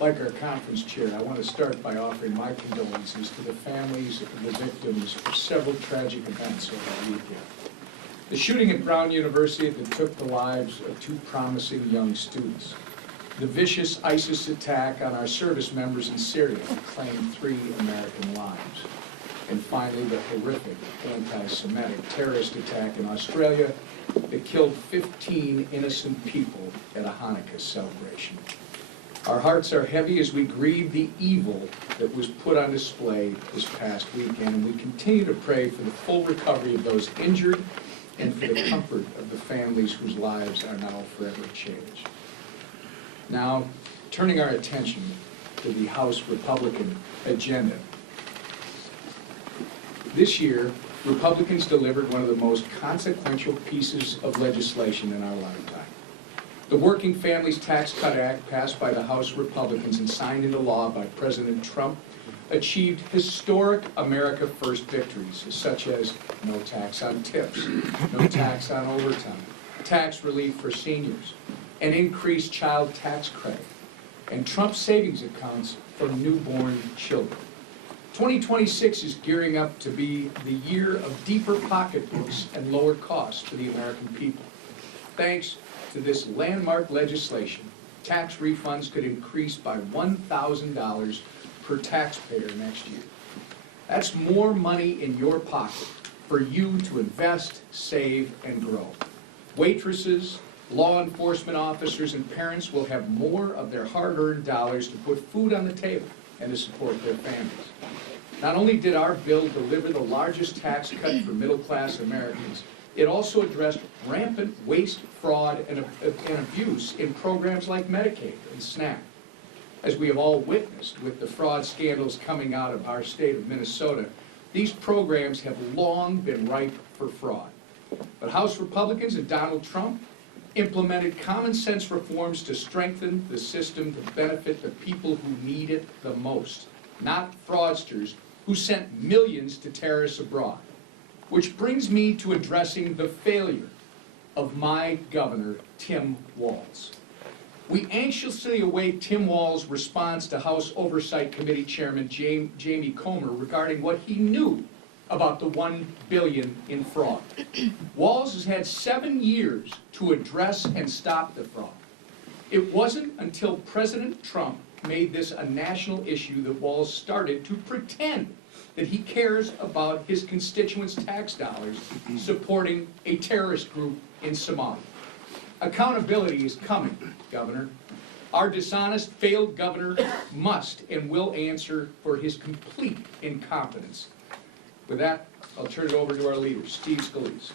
Like our conference chair, I want to start by offering my condolences to the families of the victims of several tragic events over the weekend. The shooting at Brown University that took the lives of two promising young students. The vicious ISIS attack on our service members in Syria that claimed 3 American lives. And finally, the horrific anti-Semitic terrorist attack in Australia that killed 15 innocent people at a Hanukkah celebration. Our hearts are heavy as we grieve the evil that was put on display this past weekend, and we continue to pray for the full recovery of those injured and for the comfort of the families whose lives are now forever changed. Now, turning our attention to the House Republican agenda. This year, Republicans delivered one of the most consequential pieces of legislation in our lifetime. The Working Families Tax Cut Act, passed by the House Republicans and signed into law by President Trump, achieved historic America First victories, such as no tax on tips, no tax on overtime, tax relief for seniors, an increased child tax credit, and Trump savings accounts for newborn children. 2026 is gearing up to be the year of deeper pocketbooks and lower costs for the American people. Thanks to this landmark legislation, tax refunds could increase by $1,000 per taxpayer next year. That's more money in your pocket for you to invest, save, and grow. Waitresses, law enforcement officers, and parents will have more of their hard-earned dollars to put food on the table and to support their families. Not only did our bill deliver the largest tax cut for middle-class Americans, it also addressed rampant waste, fraud, and abuse in programs like Medicaid and SNAP. As we have all witnessed with the fraud scandals coming out of our state of Minnesota, these programs have long been ripe for fraud. But House Republicans and Donald Trump implemented common sense reforms to strengthen the system to benefit the people who need it the most, not fraudsters who sent millions to terrorists abroad. Which brings me to addressing the failure of my governor, Tim Walz. We anxiously await Tim Walz's response to House Oversight Committee Chairman Jamie Comer regarding what he knew about the $1 billion in fraud. Walz has had 7 years to address and stop the fraud. It wasn't until President Trump made this a national issue that Walz started to pretend that he cares about his constituents' tax dollars supporting a terrorist group in Somalia. Accountability is coming, Governor. Our dishonest, failed governor must and will answer for his complete incompetence. With that, I'll turn it over to our leader, Steve Scalise.